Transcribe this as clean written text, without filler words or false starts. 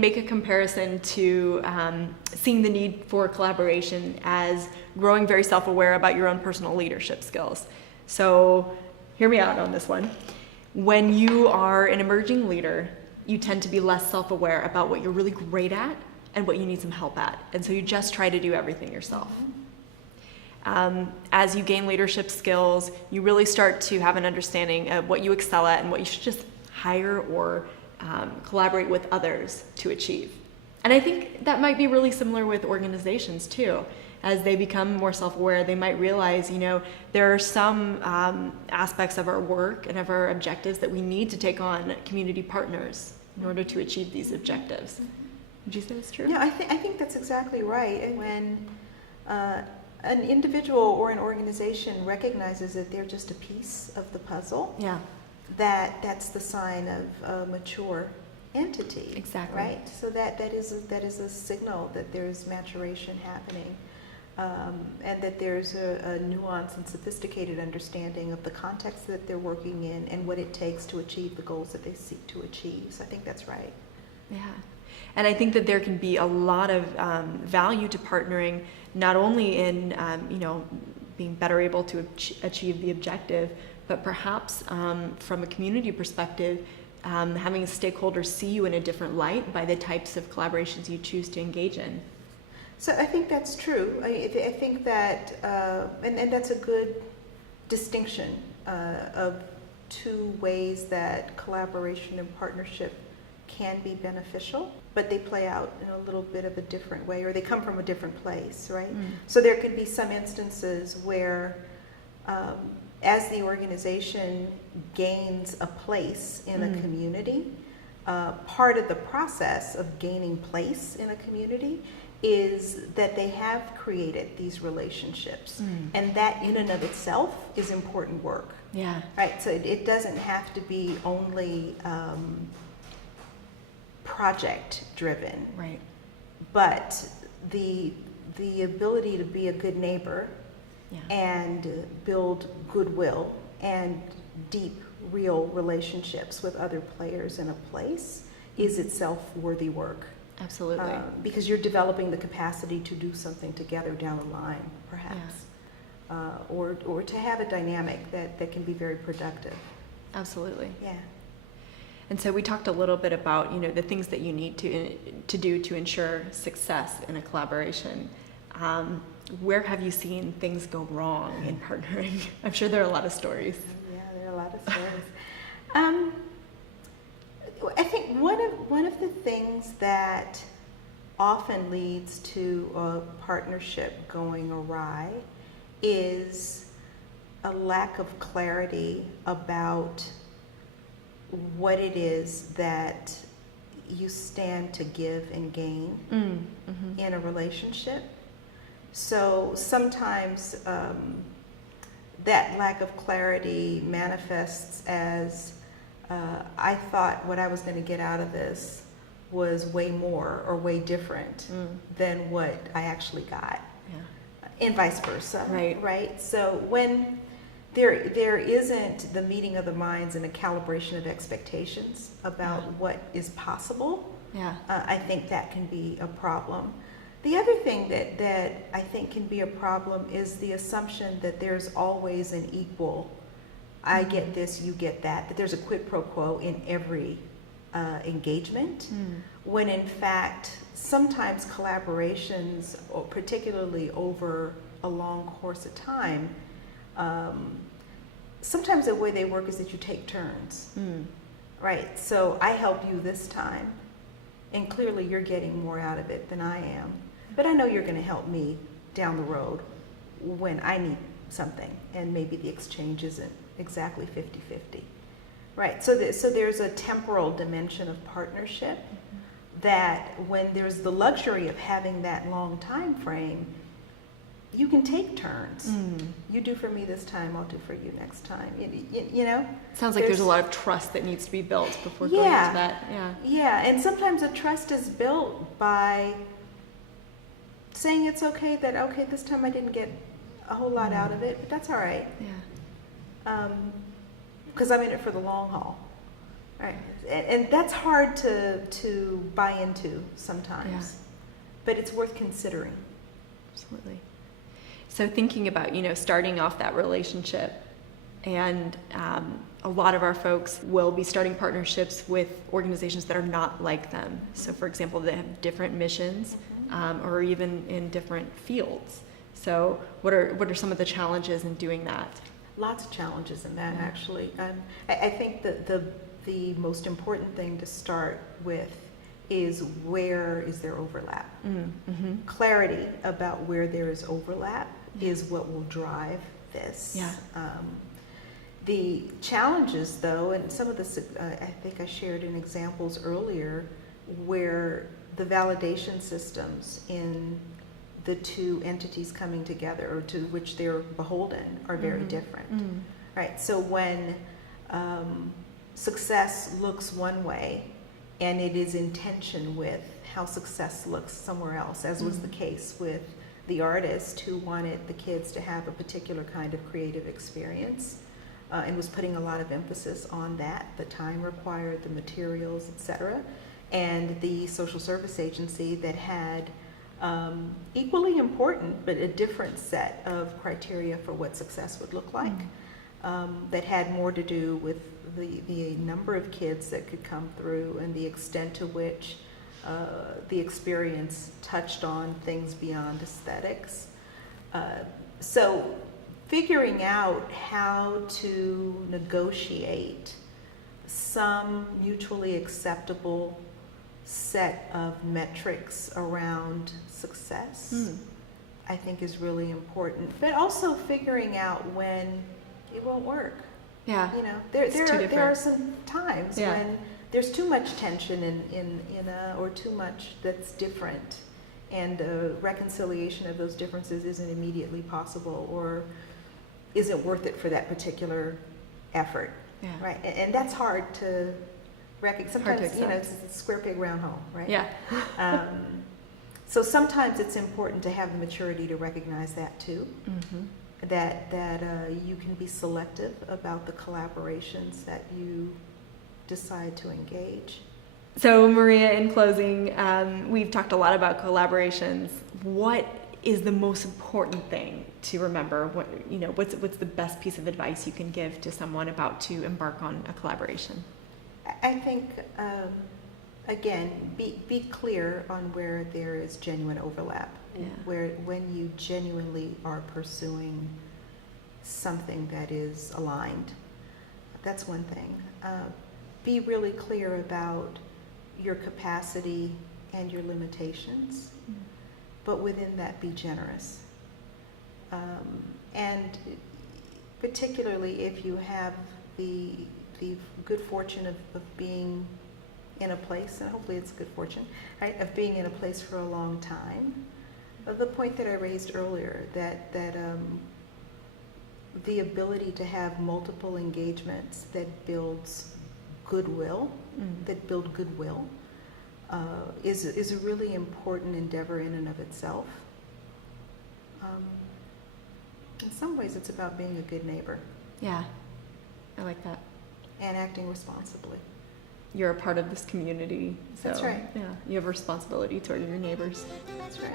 and make a comparison to seeing the need for collaboration as growing very self-aware about your own personal leadership skills. So hear me out on this one. When you are an emerging leader, you tend to be less self-aware about what you're really great at and what you need some help at. And so you just try to do everything yourself. As you gain leadership skills, you really start to have an understanding of what you excel at and what you should just hire or collaborate with others to achieve. And I think that might be really similar with organizations too. As they become more self-aware, they might realize, there are some aspects of our work and of our objectives that we need to take on community partners in order to achieve these objectives. Would you say that's true? Yeah, I think that's exactly right. And when an individual or an organization recognizes that they're just a piece of the puzzle, yeah, that's the sign of a mature entity. Exactly. Right? So that is a signal that there's maturation happening. And that there's a nuanced and sophisticated understanding of the context that they're working in and what it takes to achieve the goals that they seek to achieve. So I think that's right. Yeah. And I think that there can be a lot of value to partnering, not only in, being better able to achieve the objective, but perhaps from a community perspective, having stakeholders see you in a different light by the types of collaborations you choose to engage in. So I think that's true. I think that, and that's a good distinction of two ways that collaboration and partnership can be beneficial, but they play out in a little bit of a different way, or they come from a different place, right? So there could be some instances where, as the organization gains a place in a community, part of the process of gaining place in a community is that they have created these relationships, and that in and of itself is important work. Yeah. Right. So it doesn't have to be only project driven. Right. But the ability to be a good neighbor, and build goodwill and deep, real relationships with other players in a place is itself worthy work. Absolutely. Because you're developing the capacity to do something together down the line, perhaps, or to have a dynamic that can be very productive. Absolutely. Yeah. And so we talked a little bit about the things that you need to do to ensure success in a collaboration. Where have you seen things go wrong in partnering? I'm sure there are a lot of stories. Yeah, there are a lot of stories. I think one of the things that often leads to a partnership going awry is a lack of clarity about what it is that you stand to give and gain in a relationship. So sometimes that lack of clarity manifests as I thought what I was going to get out of this was way more or way different than what I actually got, and vice versa. Right. So when there isn't the meeting of the minds and a calibration of expectations about what is possible, I think that can be a problem. The other thing that I think can be a problem is the assumption that there's always an equal, I get this, you get that there's a quid pro quo in every engagement, when in fact sometimes collaborations, particularly over a long course of time, sometimes the way they work is that you take turns, right? So I help you this time, and clearly you're getting more out of it than I am, but I know you're going to help me down the road when I need something, and maybe the exchange isn't exactly 50-50, right? So there's a temporal dimension of partnership that when there's the luxury of having that long time frame, you can take turns. You do for me this time, I'll do for you next time. You know? Sounds like there's a lot of trust that needs to be built before going into that. Yeah, and sometimes a trust is built by saying it's okay that, okay, this time I didn't get a whole lot out of it, but that's all right. Because I'm in it for the long haul. Right. And that's hard to buy into sometimes, Yeah. but it's worth considering. Absolutely. So thinking about, starting off that relationship, and a lot of our folks will be starting partnerships with organizations that are not like them. So for example, they have different missions, or even in different fields. So what are some of the challenges in doing that? Lots of challenges in that, actually. I think that the most important thing to start with is, where is there overlap? Mm-hmm. Clarity about where there is overlap is what will drive this. Yeah. The challenges, though, and some of this, I think I shared in examples earlier, where the validation systems in the two entities coming together, or to which they're beholden, are very different. Mm-hmm. Right? So when success looks one way, and it is in tension with how success looks somewhere else, as was the case with the artist who wanted the kids to have a particular kind of creative experience, and was putting a lot of emphasis on that, the time required, the materials, etc., and the social service agency that had equally important but a different set of criteria for what success would look like, that had more to do with the number of kids that could come through and the extent to which the experience touched on things beyond aesthetics. So figuring out how to negotiate some mutually acceptable set of metrics around success, I think, is really important. But also figuring out when it won't work. Yeah. There are some times Yeah. when there's too much tension or too much that's different, and reconciliation of those differences isn't immediately possible, or isn't worth it for that particular effort. Yeah. Right. And that's hard to recognize. Sometimes, accept. it's square peg round hole, right? Yeah. So sometimes it's important to have the maturity to recognize that too. Mm-hmm. That you can be selective about the collaborations that you decide to engage. So Maria, in closing, we've talked a lot about collaborations. What is the most important thing to remember? What's the best piece of advice you can give to someone about to embark on a collaboration? I think, again, be clear on where there is genuine overlap. Yeah. When you genuinely are pursuing something that is aligned. That's one thing. Be really clear about your capacity and your limitations, but within that, be generous. And particularly if you have the good fortune of being in a place, and hopefully it's good fortune, right, of being in a place for a long time. The point that I raised earlier, that the ability to have multiple engagements that builds goodwill, is a really important endeavor in and of itself. In some ways, it's about being a good neighbor. Yeah, I like that. And acting responsibly. You're a part of this community, so that's right. Yeah, you have a responsibility toward your neighbors. That's right.